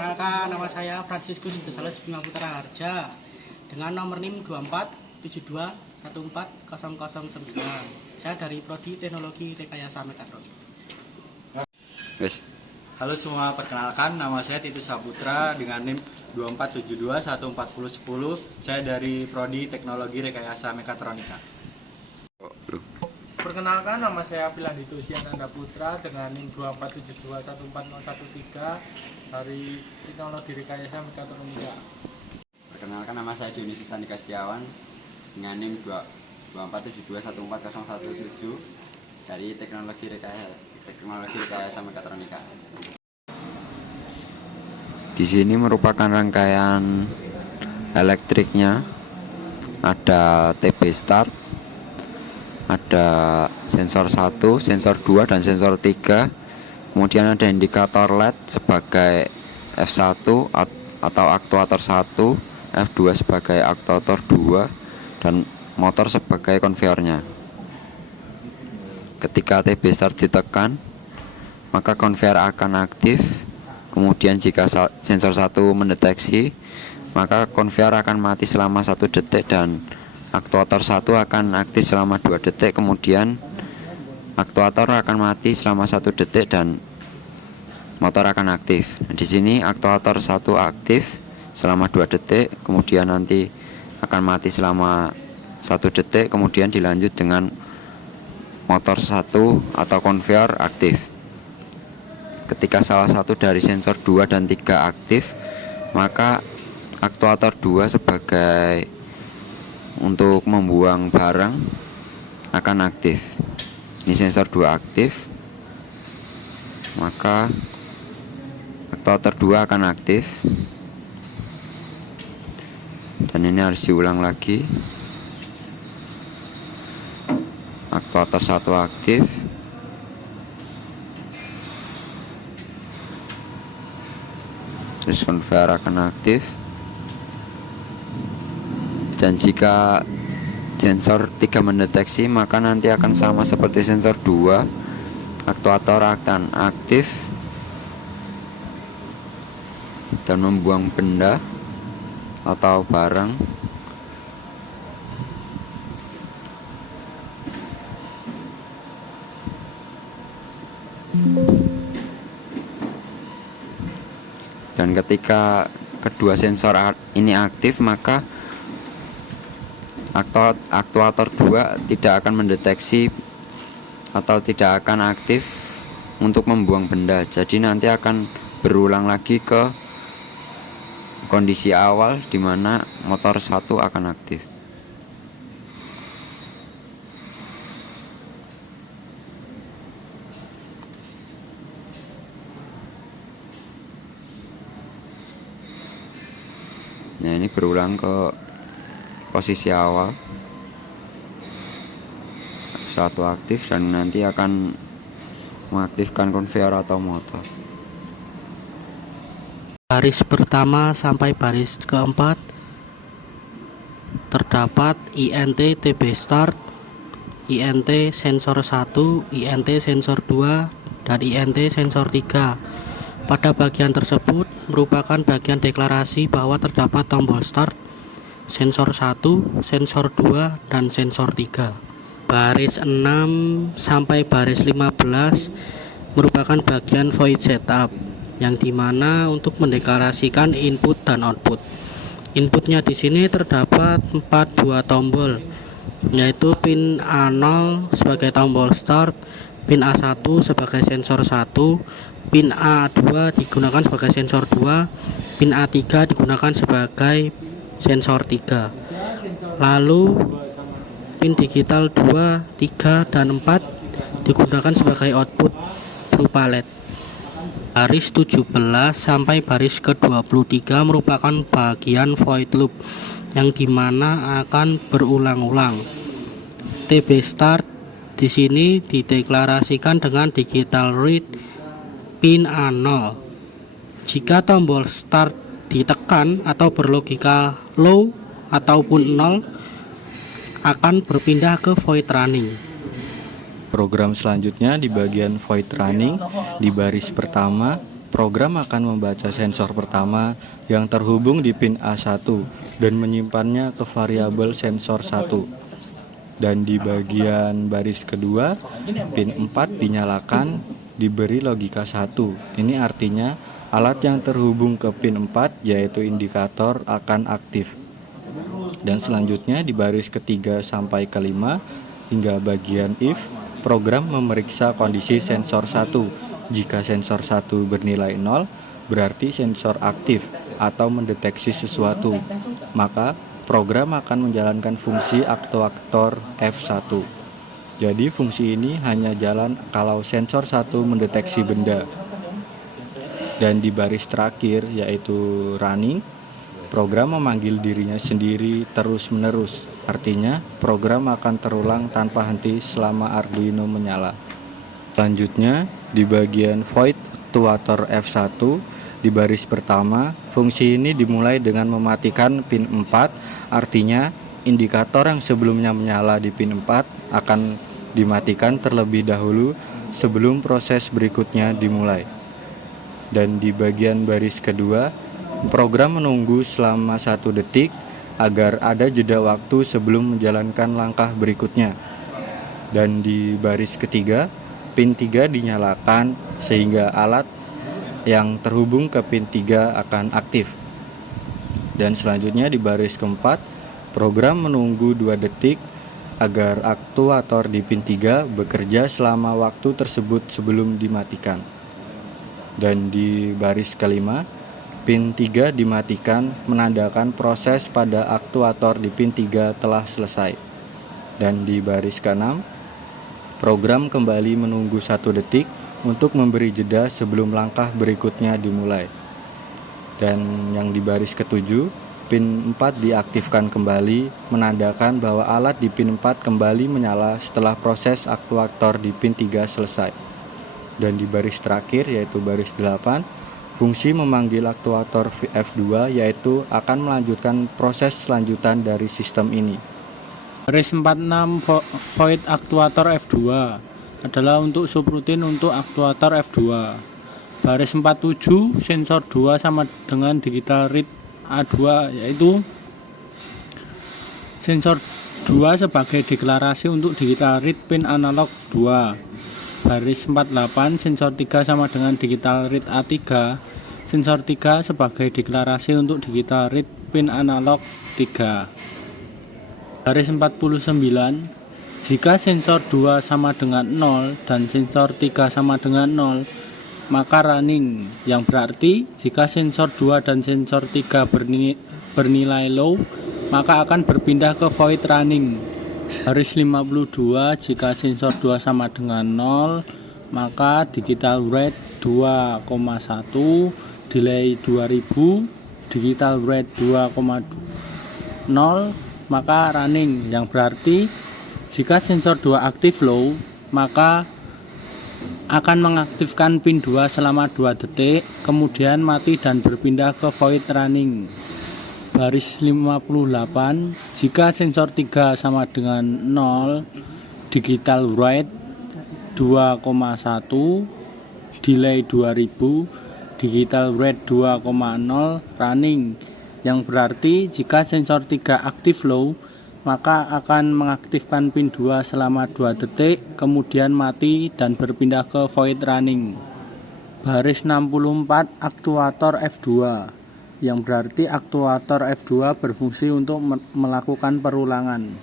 Perkenalkan, nama saya Franciscus Desales Bima Putra Harja dengan nomor NIM 2472140009. Saya dari Prodi Teknologi Rekayasa Mekatronik. Yes. Halo semua, perkenalkan nama saya Titus Saputra dengan NIM 2472140010. Saya dari Prodi Teknologi Rekayasa Mekatronika. Perkenalkan, nama saya Filandito Siananda Putra dengan NIM 2472140113 dari Teknologi Rekayasa Mekatronika. Perkenalkan, nama saya Dionisi Sandika Setiawan dengan NIM 2472140117 dari Teknologi Rekayasa Mekatronika. Di sini merupakan rangkaian elektriknya, ada TB start, ada sensor 1, sensor 2, dan sensor 3. Kemudian ada indikator LED sebagai F1 atau aktuator 1, F2 sebagai aktuator 2, dan motor sebagai konveyornya. Ketika TB start ditekan, maka konveyor akan aktif. Kemudian jika sensor 1 mendeteksi, maka konveyor akan mati selama 1 detik dan aktuator 1 akan aktif selama 2 detik. Kemudian aktuator akan mati selama 1 detik dan motor akan aktif. Nah, di sini aktuator 1 aktif selama 2 detik, kemudian nanti akan mati selama 1 detik, kemudian dilanjut dengan motor 1 atau konveyor aktif. Ketika salah satu dari sensor 2 dan 3 aktif, maka aktuator 2 sebagai untuk membuang barang akan aktif. Ini sensor 2 aktif, maka aktuator 2 akan aktif. Dan ini harus diulang lagi. Aktuator 1 aktif, terus konveyor akan aktif. Dan jika sensor 3 mendeteksi, maka nanti akan sama seperti sensor 2. Aktuator akan aktif dan membuang benda atau barang. Dan ketika kedua sensor ini aktif, maka aktuator 2 tidak akan mendeteksi atau tidak akan aktif untuk membuang benda. Jadi nanti akan berulang lagi ke kondisi awal di mana motor 1 akan aktif. Nah, ini berulang ke posisi awal, satu aktif, dan nanti akan mengaktifkan konveyor atau motor. Baris pertama sampai baris keempat terdapat INT TB start, INT sensor 1, INT sensor 2, dan INT sensor 3. Pada bagian tersebut merupakan bagian deklarasi bahwa terdapat tombol start, sensor 1, sensor 2, dan sensor 3. Baris 6 sampai baris 15 merupakan bagian void setup, yang dimana untuk mendeklarasikan input dan output. Inputnya di sini terdapat 4 buah tombol, yaitu pin A0 sebagai tombol start, pin A1 sebagai sensor 1, pin A2 digunakan sebagai sensor 2, pin A3 digunakan sebagai sensor 3. Lalu pin digital 2, 3, dan 4 digunakan sebagai output berupa LED. Baris 17 sampai baris ke-23 merupakan bagian void loop, yang dimana akan berulang-ulang. TB start di sini dideklarasikan dengan digital read pin A0. Jika tombol start ditekan atau berlogika low ataupun 0, akan berpindah ke void running. Program selanjutnya di bagian void running di baris pertama program akan membaca sensor pertama yang terhubung di pin A1 dan menyimpannya ke variabel sensor 1. Dan di bagian baris kedua, pin 4 dinyalakan diberi logika 1. Ini artinya alat yang terhubung ke pin 4 yaitu indikator akan aktif. Dan selanjutnya di baris ketiga sampai kelima hingga bagian if, program memeriksa kondisi sensor 1. Jika sensor 1 bernilai 0, berarti sensor aktif atau mendeteksi sesuatu. Maka program akan menjalankan fungsi aktuator F1. Jadi fungsi ini hanya jalan kalau sensor 1 mendeteksi benda. Dan di baris terakhir yaitu running, program memanggil dirinya sendiri terus-menerus. Artinya program akan terulang tanpa henti selama Arduino menyala. Selanjutnya di bagian void aktuator F1 di baris pertama, fungsi ini dimulai dengan mematikan pin 4. Artinya indikator yang sebelumnya menyala di pin 4 akan dimatikan terlebih dahulu sebelum proses berikutnya dimulai. Dan di bagian baris kedua, program menunggu selama 1 detik agar ada jeda waktu sebelum menjalankan langkah berikutnya. Dan di baris ketiga, pin 3 dinyalakan sehingga alat yang terhubung ke pin 3 akan aktif. Dan selanjutnya di baris keempat, program menunggu 2 detik agar aktuator di pin 3 bekerja selama waktu tersebut sebelum dimatikan. Dan di baris kelima, pin 3 dimatikan menandakan proses pada aktuator di pin 3 telah selesai. Dan di baris keenam, program kembali menunggu 1 detik untuk memberi jeda sebelum langkah berikutnya dimulai. Dan yang di baris ketujuh, pin 4 diaktifkan kembali menandakan bahwa alat di pin 4 kembali menyala setelah proses aktuator di pin 3 selesai. Dan di baris terakhir yaitu baris 8, fungsi memanggil aktuator F2 yaitu akan melanjutkan proses selanjutan dari sistem ini. Baris 46 void aktuator F2 adalah untuk subrutin untuk aktuator F2. Baris 47 sensor 2 sama dengan digital read A2 yaitu sensor 2 sebagai deklarasi untuk digital read pin analog 2. Baris 48 sensor 3 sama dengan digital read A3. Sensor 3 sebagai deklarasi untuk digital read pin analog 3. Baris 49, jika sensor 2 sama dengan 0 dan sensor 3 sama dengan 0, maka running, yang berarti jika sensor 2 dan sensor 3 bernilai low, maka akan berpindah ke void running. Baris 52, jika sensor 2 sama dengan 0, maka digital read 2,1, delay 2000, digital read 2,0, maka running, yang berarti jika sensor 2 aktif low, maka akan mengaktifkan pin 2 selama 2 detik, kemudian mati dan berpindah ke void running. Baris 58, jika sensor 3 sama dengan 0, digital read 2,1, delay 2000, digital read 2,0, running, yang berarti jika sensor 3 aktif low, maka akan mengaktifkan pin 2 selama 2 detik, kemudian mati dan berpindah ke void running. Baris 64 aktuator F2, yang berarti aktuator F2 berfungsi untuk melakukan perulangan.